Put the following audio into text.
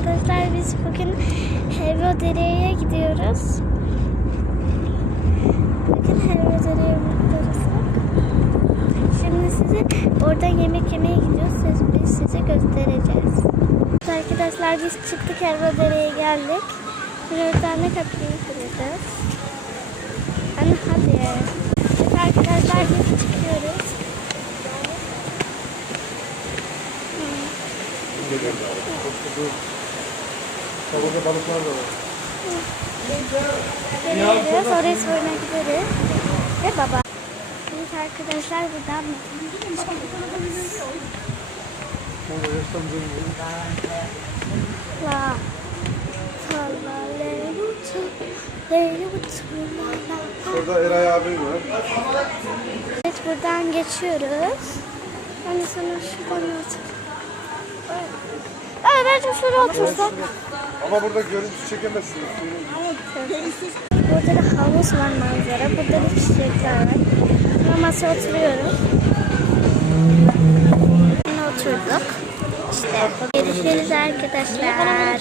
arkadaşlar biz bugün Helvadere'ye gidiyoruz. Bugün Helvadere'ye gidiyoruz. Şimdi sizi orada yemek yemeye gidiyoruz. Siz, biz size göstereceğiz. Arkadaşlar biz çıktık Helvadere'ye geldik. Buradan ne kapıyı kıracağız. Anne hadi. Arkadaşlar biz çıkıyoruz. Burada balıklar da var. Gideriz, oraya sonra gideriz. Ve baba. Evet arkadaşlar buradan Burada yaşam dönüyor. la Burada Eray abim var. Evet buradan geçiyoruz. Ben sana şuradan otur. Bence şuraya otursak. Ama burada görüntü çekemezsiniz. Burada da havuz var manzara. Burada da çiçekler var. Sonra masaya oturuyorum. Şimdi oturduk. İşte görüşürüz arkadaşlar.